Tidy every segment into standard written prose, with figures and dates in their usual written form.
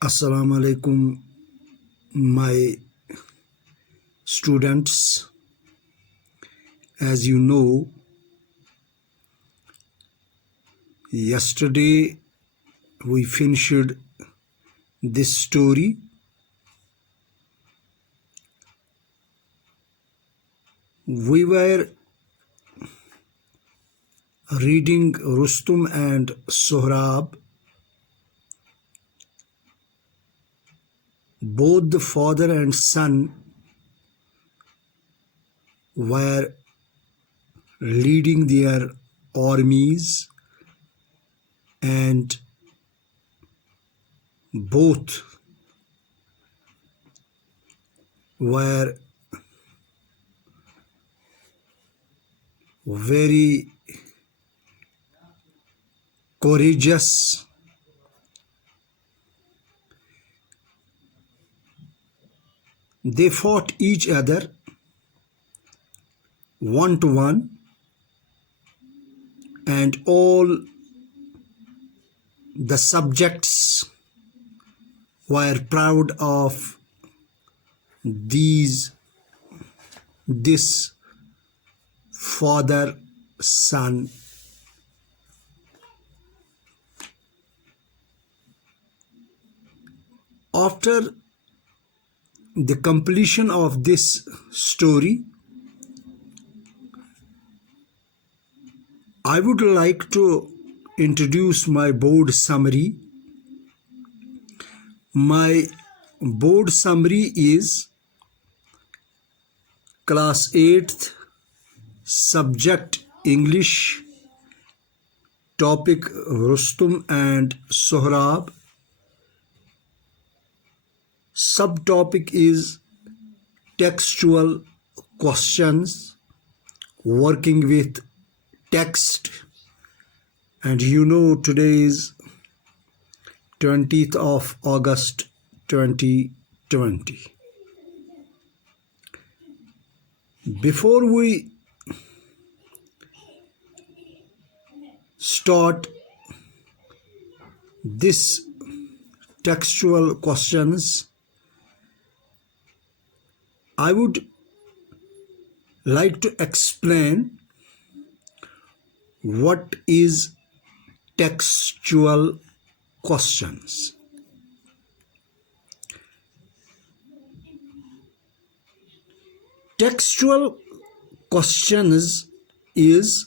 Assalamu alaikum, my students. As you know, yesterday we finished this story. We were reading Rustum and Sohrab. Both the father and son were leading their armies, and both were very courageous. They fought each other one to one, and all the subjects were proud of this father son. After the completion of this story, I would like to introduce my board summary. My board summary is class 8th, subject English, topic Rustum and Sohrab. Subtopic is textual questions, working with text. And you know today is 20th of August 2020. Before we start this textual questions, I would like to explain what is textual questions. Textual questions is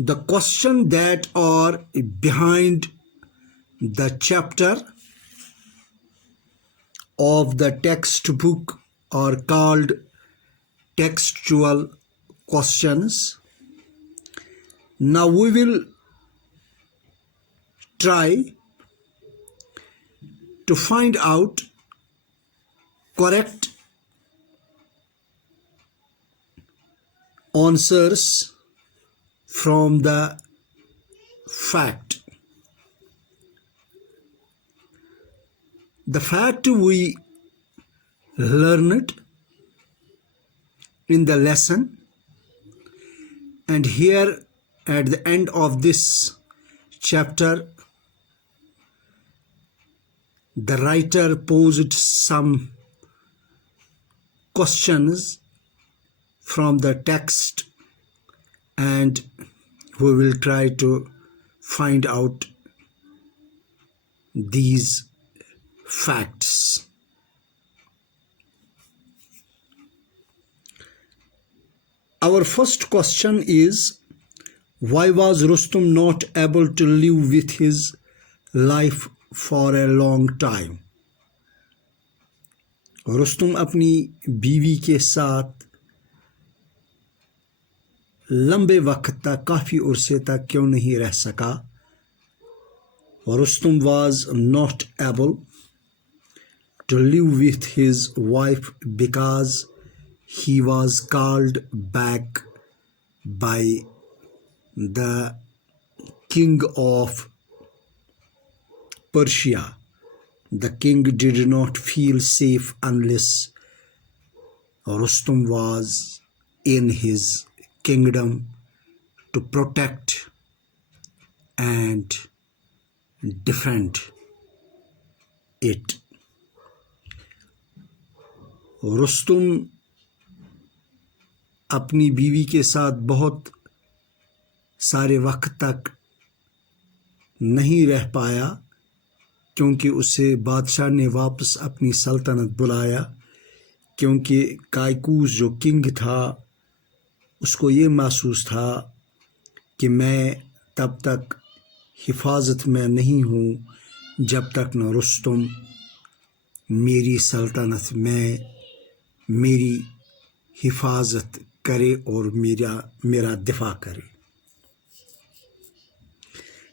the question that are behind the chapter of the textbook are called textual questions. Now we will try to find out correct answers from the fact. The fact we learned in the lesson, and here at the end of this chapter, the writer posed some questions from the text, and we will try to find out these facts. Our first question is, why was Rustum not able to live with his life for a long time? Rustam اپنی بیوی کے ساتھ لمبے وقت تک کافی عرصے تک کیوں نہیں رہ سکا؟ Rustum was not able to live with his wife because he was called back by the king of Persia. The king did not feel safe unless Rustum was in his kingdom to protect and defend it. Rustam اپنی بیوی کے ساتھ بہت سارے وقت تک نہیں رہ پایا کیونکہ اسے بادشاہ نے واپس اپنی سلطنت بلایا، کیونکہ کائکوس جو کنگ تھا اس کو یہ محسوس تھا کہ میں تب تک حفاظت میں نہیں ہوں جب تک نہ رستم میری سلطنت میں میری حفاظت کرے اور میرا دفاع کرے.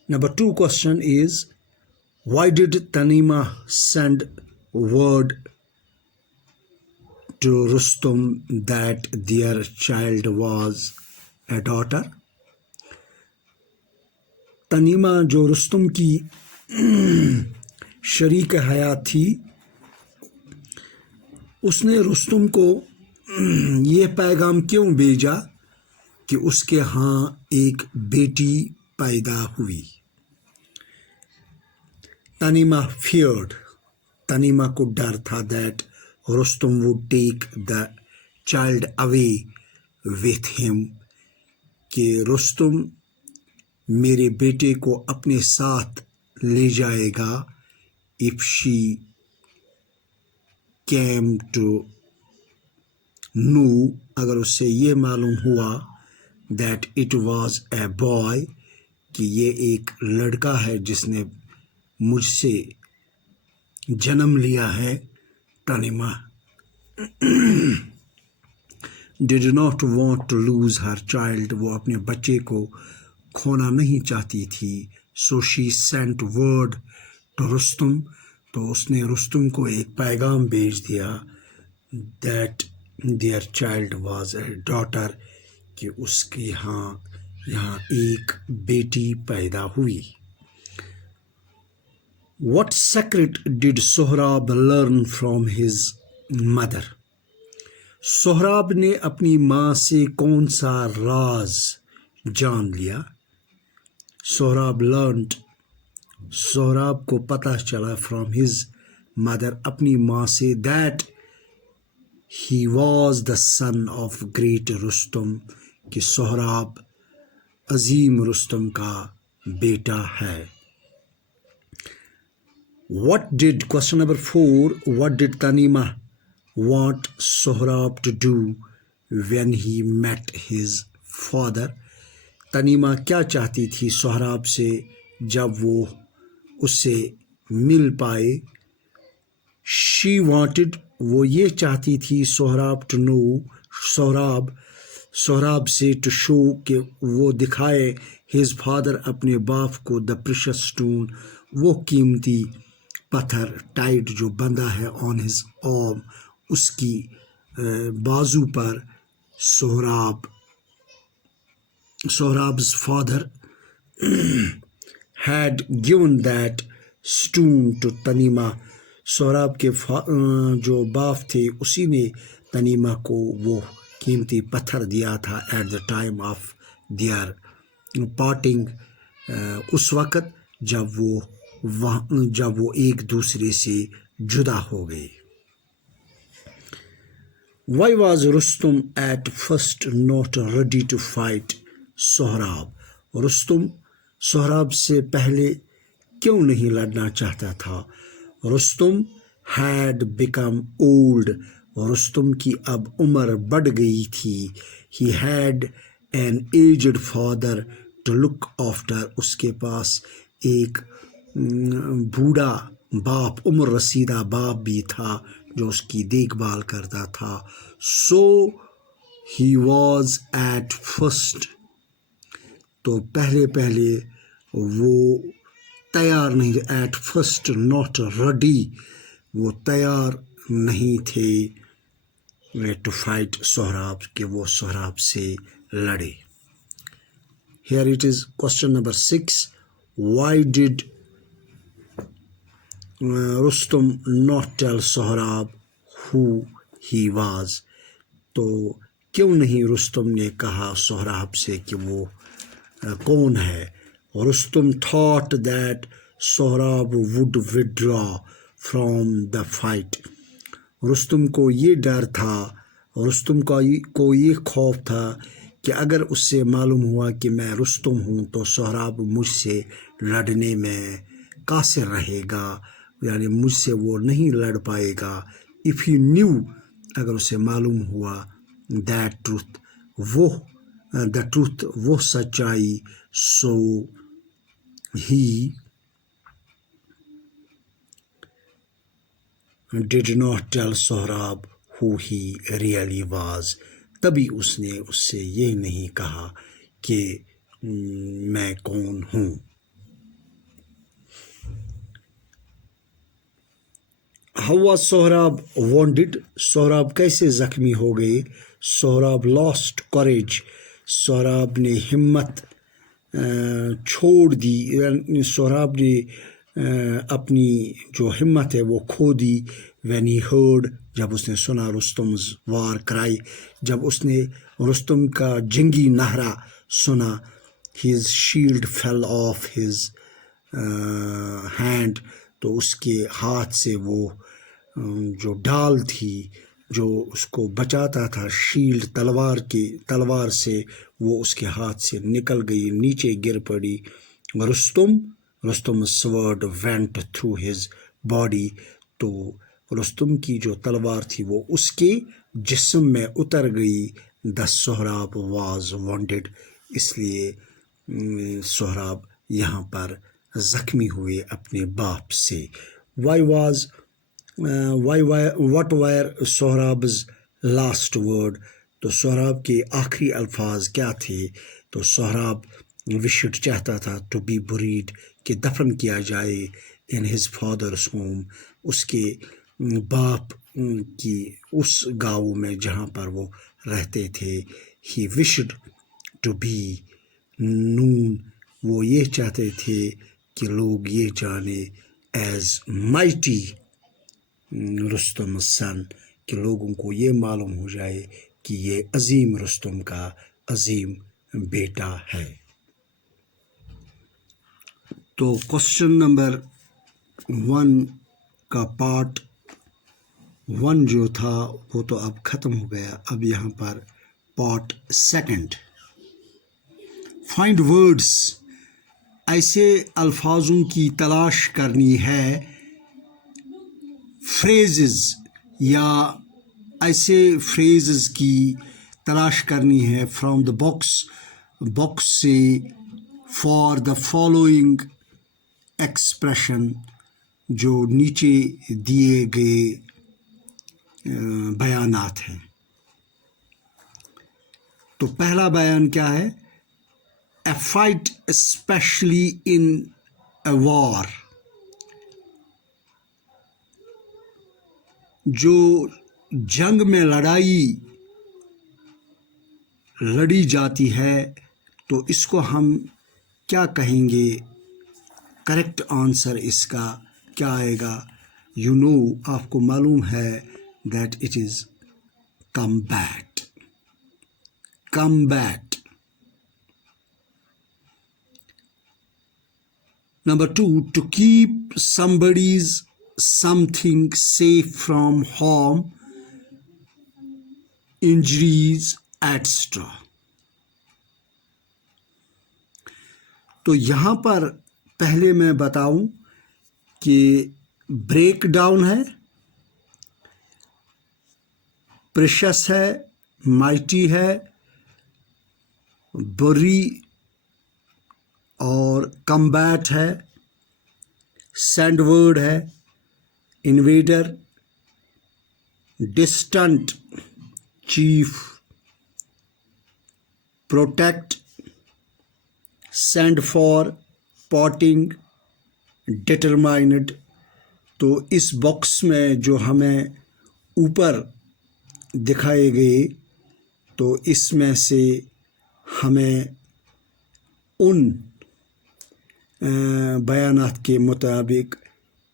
Number 2 question is, why did Tanima send word to Rustum that their child was a daughter? تنیمہ جو رستم کی شریک حیات تھی، اس نے رستم کو یہ پیغام کیوں بھیجا کہ اس کے ہاں ایک بیٹی پیدا ہوئی. تنیمہ feared، تنیمہ کو ڈر تھا that Rustam would take the child away with him، کہ رستم میرے بیٹے کو اپنے ساتھ لے جائے گا if she came to know، اگر اس سے یہ معلوم ہوا that it was a boy، کہ یہ ایک لڑکا ہے جس نے مجھ سے جنم لیا ہے. تنیمہ did not want to lose her child، وہ اپنے بچے کو کھونا نہیں چاہتی تھی. so she sent word to Rustam, تو اس نے رستم کو ایک پیغام بھیج دیا that their child was a daughter، کہ اس کے یہاں ایک بیٹی پیدا ہوئی. What secret did Sohrab learn from his mother؟ Sohrab نے اپنی ماں سے کون سا راز جان لیا؟ سہراب کو پتہ چلا from his mother، اپنی ماں سے that he was the son of great Rustam, کہ سہراب عظیم رستم کا بیٹا ہے. Question number 4، what did Tanima want Sohrab to do when he met his father؟ تنیمہ کیا چاہتی تھی سہراب سے جب وہ اس سے مل پائے؟ she wanted، وہ یہ چاہتی تھی سہراب to know، سہراب سے to show، کہ وہ دکھائے his father، اپنے باپ کو the precious stone، وہ قیمتی پتھر ٹائٹ جو بندہ ہے on his arm، اس کی بازو پر. سہراب's father had given that stone to تنیمہ، Sohrab کے جو باپ تھے اسی نے تنیمہ کو وہ قیمتی پتھر دیا تھا at the time of their parting، اس وقت جب وہ ایک دوسرے سے جدا ہو گئے. Why was Rustum at first not ready to fight Sohrab? Rustam Sohrab سے پہلے کیوں نہیں لڑنا چاہتا تھا؟ Rustam had become old، Rustam کی اب عمر بڑھ گئی تھی. he had an aged father to look after، اس کے پاس ایک بوڑھا باپ، عمر رسیدہ باپ بھی تھا جو اس کی دیکھ بھال کرتا تھا. so he was at first، تو پہلے وہ تیار نہیں، at first not ready، وہ تیار نہیں تھے to fight سہراب، کہ وہ سہراب سے لڑے. here it is question number 6، why did Rustum not tell Sohrab who he was؟ تو کیوں نہیں رستم نے کہا سہراب سے کہ وہ کون ہے؟ Rustam thought that Sohrab would withdraw، from the fight. Rustam کو یہ ڈر تھا، رستم کو یہ خوف تھا کہ اگر اس سے معلوم ہوا کہ میں رستم ہوں تو سہراب مجھ سے لڑنے میں قاصر رہے گا، یعنی مجھ سے وہ نہیں لڑ پائے گا. if he knew، اگر اسے معلوم ہوا that truth، the truth، وہ سچائی، so he did not tell Sohrab who he really was. تبھی اس نے اس سے یہ نہیں کہا کہ میں کون ہوں. How was Sohrab wounded؟ Sohrab کیسے زخمی ہو گئے؟ سہراب lost courage، سہراب نے ہمت چھوڑ دی، سہراب نے اپنی جو ہمت ہے وہ کھو دی. when he heard، جب اس نے سنا رستم's war cry، جب اس نے رستم کا جنگی نعرہ سنا. his shield fell off his hand، تو اس کے ہاتھ سے وہ جو ڈال تھی جو اس کو بچاتا تھا شیلڈ تلوار سے، وہ اس کے ہاتھ سے نکل گئی، نیچے گر پڑی. Rustam sword went through his body، تو رستم کی جو تلوار تھی وہ اس کے جسم میں اتر گئی. the سہراب was wounded، اس لیے سہراب یہاں پر زخمی ہوئے اپنے باپ سے. what were سہراب's last word؟ تو سہراب کے آخری الفاظ کیا تھے؟ تو سہراب wished چاہتا تھا to be buried، کہ دفن کیا جائے in his father's home، اس کے باپ کی اس گاؤں میں جہاں پر وہ رہتے تھے. he wished to be known، وہ یہ چاہتے تھے کہ لوگ یہ جانے as mighty رستم son، کہ لوگوں کو یہ معلوم ہو جائے کہ یہ عظیم رستم کا عظیم بیٹا ہے. تو کوشچن نمبر 1 کا پارٹ 1 جو تھا وہ تو اب ختم ہو گیا. اب یہاں پر پارٹ 2، فائنڈ ورڈس، ایسے الفاظوں کی تلاش کرنی ہے، فریزز یا ایسے فریزز کی تلاش کرنی ہے فرام دا باکس سے فار دا فالوئنگ ایکسپریشن، جو نیچے دیے گئے بیانات ہیں. تو پہلا بیان کیا ہے؟ A fight especially in a war، جو جنگ میں لڑائی لڑی جاتی ہے تو اس کو ہم کیا کہیں گے؟ کریکٹ آنسر اس کا کیا آئے گا؟ آپ کو معلوم ہے that it is combat. Number 2، to keep something safe from harm, injuries, etc. تو یہاں پر پہلے میں بتاؤں کہ بریک ڈاؤن ہے، پریشس ہے، مائٹی ہے، بری اور کمبیٹ ہے، سینڈ ورڈ ہے، invader, distant, chief, protect, send for, parting, determined. تو اس باکس میں جو ہمیں اوپر دکھائے گئے تو اس میں سے ہمیں ان بیانات کے مطابق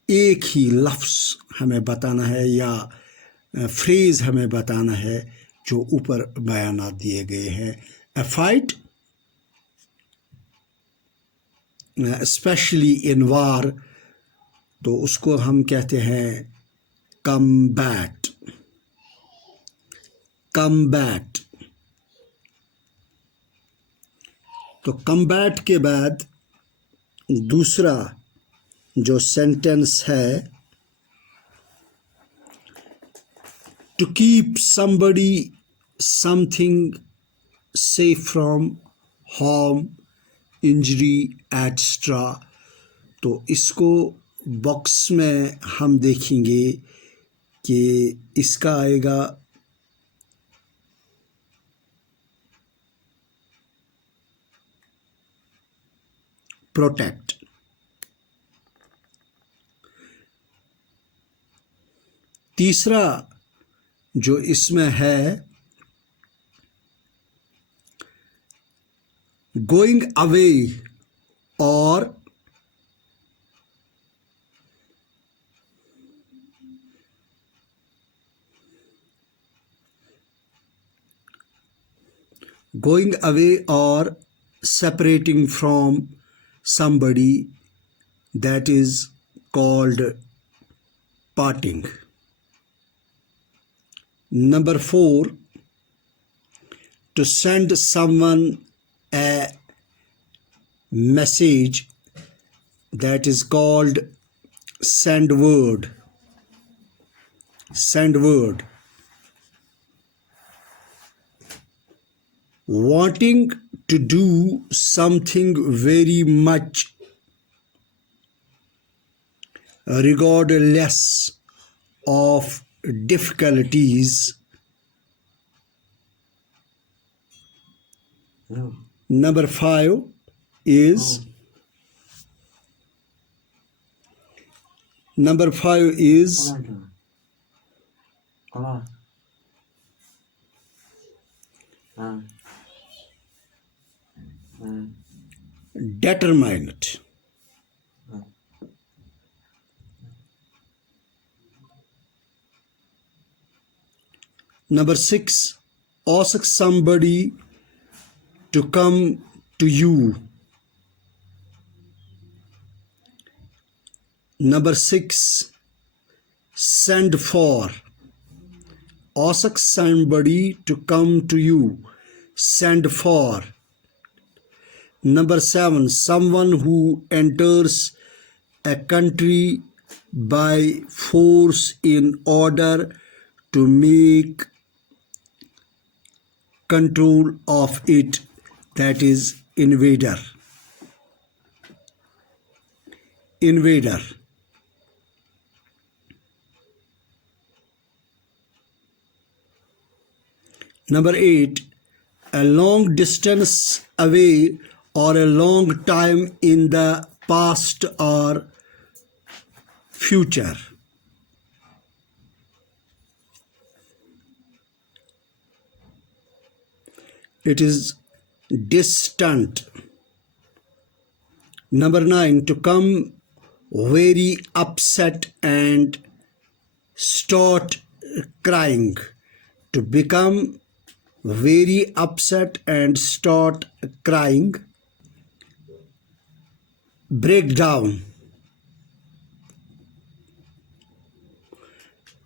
ایک ہی لفظ ہمیں بتانا ہے یا فریز ہمیں بتانا ہے جو اوپر بیانات دیے گئے ہیں. A fight especially in war، تو اس کو ہم کہتے ہیں کمبیٹ. کمبیٹ. تو کمبیٹ کے بعد دوسرا جو سینٹنس ہے to keep somebody something safe from harm, injury, etc. تو اس کو باکس میں ہم دیکھیں گے کہ اس کا آئے گا پروٹیکٹ. تیسرا جو اس میں ہے گوئنگ اوے اور going away or separating from somebody, that is called parting. Number 4, to send someone a message, that is called send word. Send word. Wanting to do something very much regardless of difficulties. Number 5 is determined. Number 6, ask somebody to come to you. Number 6, send for. Ask somebody to come to you. Send for. Number 7, someone who enters a country by force in order to make control of it, that is invader. Invader. Number 8, a long distance away or a long time in the past or future. It is distant. Number 9, to come very upset and start crying. To become very upset and start crying. Break down.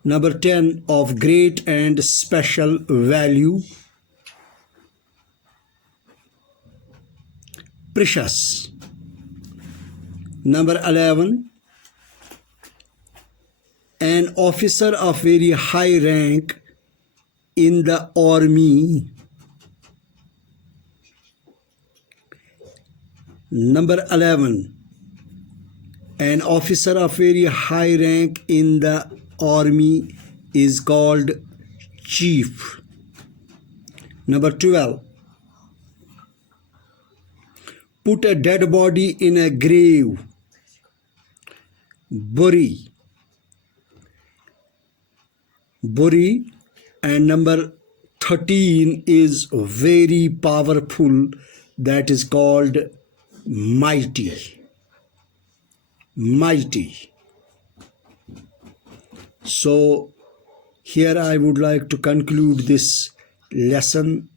Number 10, of great and special value. Precious. Number 11, an officer of very high rank in the army. Number 11, an officer of very high rank in the army is called chief. Number 12, put a dead body in a grave. Bury. Bury. And number 13 is very powerful, that is called mighty. Mighty. So here I would like to conclude this lesson.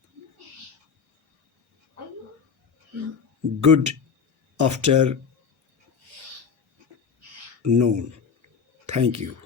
Good after known. Thank you.